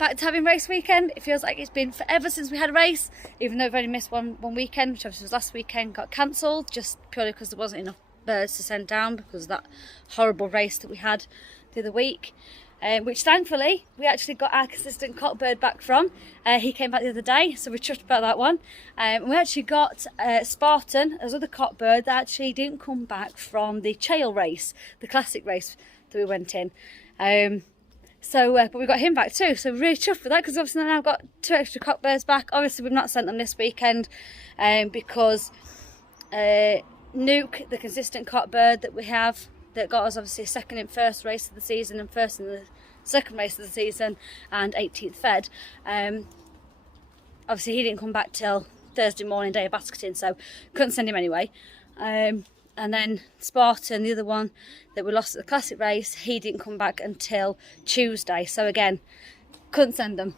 back to having race weekend. It feels like it's been forever since we had a race, even though we've only missed one weekend, which obviously was last weekend, got cancelled just purely because there wasn't enough birds to send down because of that horrible race that we had the other week. Which thankfully we actually got our consistent cockbird back from. He came back the other day, so we're chuffed about that one. We actually got Spartan, as other cockbird, that actually didn't come back from the Chael race, the classic race that we went in. But we got him back too, so we're really chuffed with that because obviously now I've got 2 extra cockbirds back. Obviously we've not sent them this weekend because Nuke, the consistent cockbird that we have, that got us obviously second in first race of the season and first in the second race of the season and 18th fed. Obviously he didn't come back till Thursday morning, day of basketing, so couldn't send him anyway. And then Spartan, the other one that we lost at the classic race, he didn't come back until Tuesday, so again couldn't send them,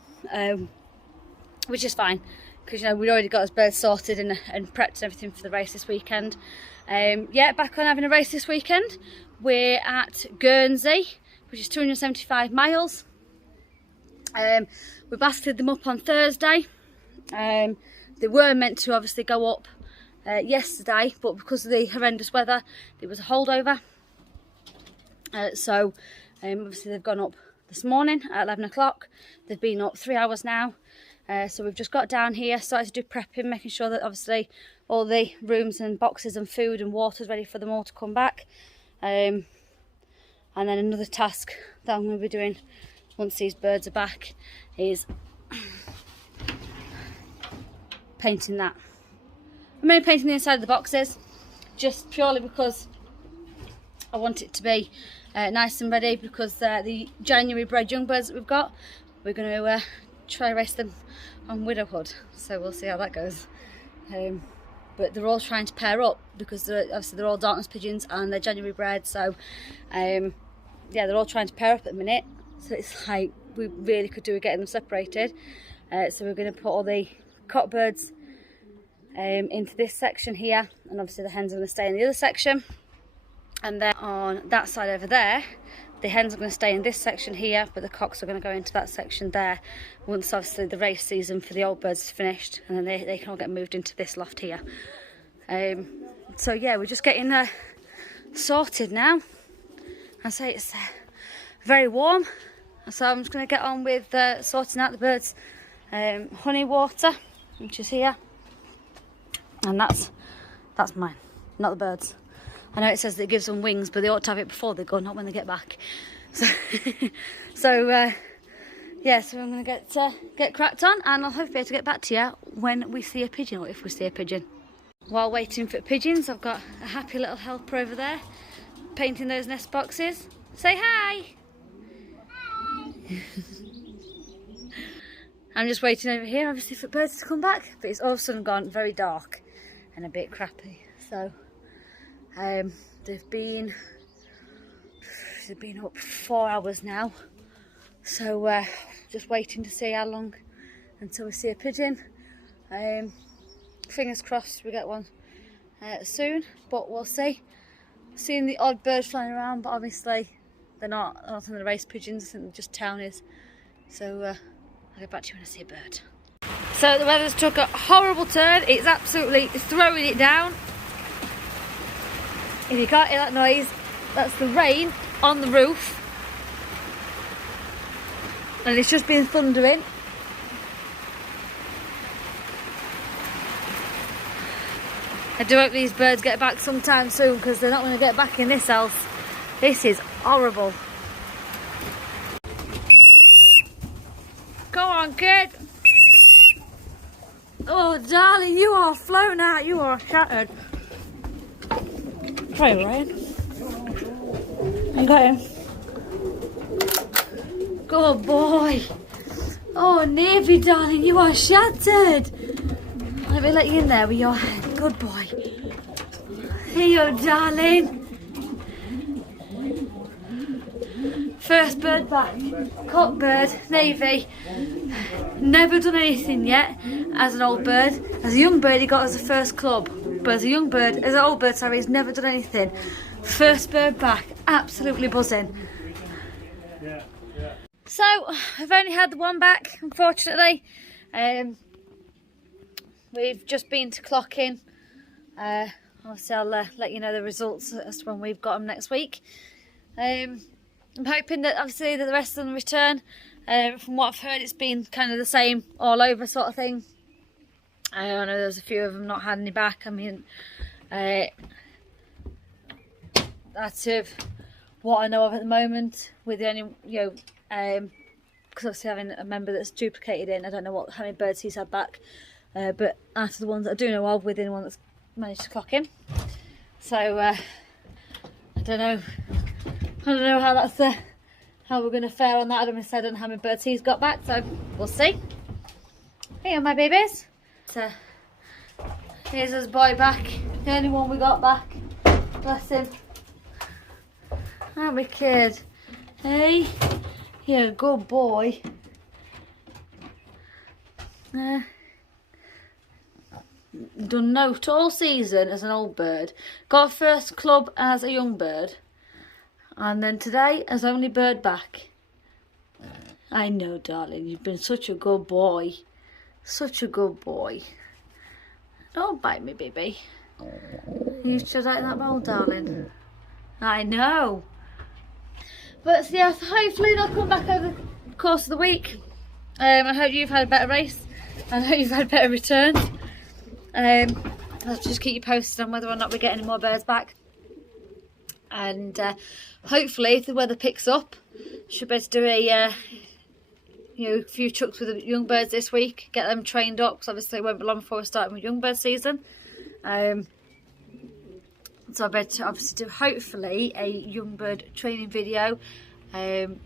which is fine because we'd already got his birds sorted and prepped and everything for the race this weekend. Yeah, back on having a race this weekend. We're at Guernsey, which is 275 miles. We basketed them up on Thursday. They were meant to obviously go up yesterday, but because of the horrendous weather, there was a holdover. So obviously they've gone up this morning at 11 o'clock. They've been up 3 hours now. So we've just got down here, started to do prepping, making sure that obviously all the rooms and boxes and food and water is ready for them all to come back. And then another task that I'm going to be doing once these birds are back is painting that. I'm only painting the inside of the boxes just purely because I want it to be nice and ready, because the January bred young birds that we've got, we're going to try race them on widowhood, so we'll see how that goes. But they're all trying to pair up because obviously they're all Dartness pigeons and they're January bred, so yeah, they're all trying to pair up at the minute, so it's like we really could do with getting them separated. So we're going to put all the cockbirds into this section here, and obviously the hens are going to stay in the other section, and then on that side over there the hens are going to stay in this section here, but the cocks are going to go into that section there once obviously the race season for the old birds is finished, and then they can all get moved into this loft here. So yeah, we're just getting sorted now. I say it's very warm, so I'm just going to get on with sorting out the birds' honey water, which is here, and that's mine, not the birds. I know it says that it gives them wings, but they ought to have it before they go, not when they get back. So, yeah, so I'm going to get cracked on, and I'll hopefully be able to get back to you when we see a pigeon, or if we see a pigeon. While waiting for pigeons, I've got a happy little helper over there, painting those nest boxes. Say hi! I'm just waiting over here, obviously, for birds to come back, but it's all of a sudden gone very dark and a bit crappy, so... they've been up 4 hours now, so just waiting to see how long until we see a pigeon. Fingers crossed we get one soon, but we'll see. Seeing the odd birds flying around, but obviously they're not on the race pigeons, I think they're just townies, so I'll get back to you when I see a bird. So the weather's took a horrible turn. It's absolutely throwing it down. If you can't hear that noise, that's the rain on the roof, and it's just been thundering. I do hope these birds get back sometime soon, because they're not going to get back in this house. This is horrible. Go on, kid. Oh darling, you are flown out, you are shattered. Try Ryan. I got him. Good boy. Oh, Navy, darling, you are shattered. Let me let you in there with your head. Good boy. Here you go, darling. First bird back. Cockbird, Navy. Never done anything yet as an old bird. As a young bird, he got as a first club. But as an old bird, sorry, he's never done anything. First bird back, absolutely buzzing. So I've only had the one back, unfortunately. We've just been to clock in. Obviously I'll let you know the results as to when we've got them next week. I'm hoping that obviously that the rest of them return. From what I've heard, it's been kind of the same all over sort of thing. I know there's a few of them not had any back. I mean, that's of what I know of at the moment. With the only, because obviously having a member that's duplicated in, I don't know how many birds he's had back. But out of the ones that I do know of, within one that's managed to clock in. So I don't know how that's how we're going to fare on that. I don't know how many birds he's got back, so we'll see. Here are my babies. So here's his boy back, the only one we got back. Bless him. Aren't we, kid? Hey, you're a good boy. Done note all season as an old bird. Got first club as a young bird. And then today as only bird back. I know, darling, you've been such a good boy. Such a good boy. Don't bite me, baby. You should like that bowl, darling. I know. But yeah, hopefully they'll come back over the course of the week. I hope you've had a better race. I hope you've had better returns. I'll just keep you posted on whether or not we get any more birds back. And hopefully, if the weather picks up, should be able to do a few chucks with the young birds this week, get them trained up, because obviously it won't be long before we're starting with young bird season. So I better obviously do hopefully a young bird training video, because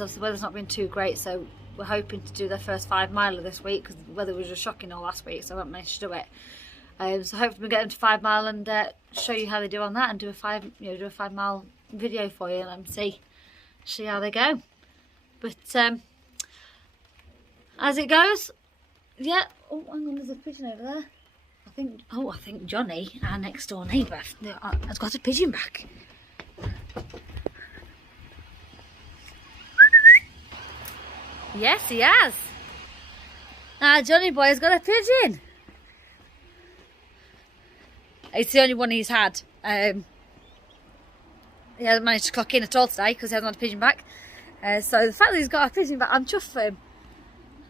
obviously the weather's not been too great, so we're hoping to do their first 5 miler this week, because the weather was just shocking all last week, so I haven't managed to do it. So hopefully we get them to 5 mile and show you how they do on that, and do a 5 mile video for you and see how they go. But as it goes, yeah. Oh, hang on, there's a pigeon over there. I think Johnny, our next door neighbour, has got a pigeon back. Yes, he has. Our Johnny boy's got a pigeon. It's the only one he's had. He hasn't managed to clock in at all today because he hasn't had a pigeon back. So the fact that he's got a pigeon back, I'm chuffed for him.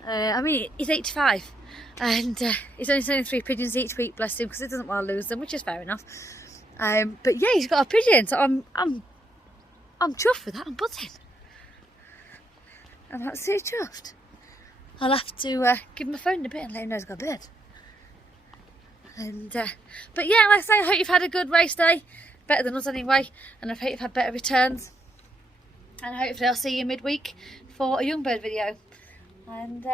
I mean, he's 85 and he's only sending 3 pigeons each week, bless him, because he doesn't want to lose them, which is fair enough. But yeah, he's got a pigeon, so I'm chuffed with that. I'm buzzing. I'm absolutely chuffed. I'll have to give him a phone in a bit and let him know he's got a bird. And but yeah, like I say, I hope you've had a good race day, better than us anyway, and I hope you've had better returns, and hopefully I'll see you midweek for a young bird video, and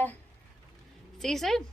see you soon.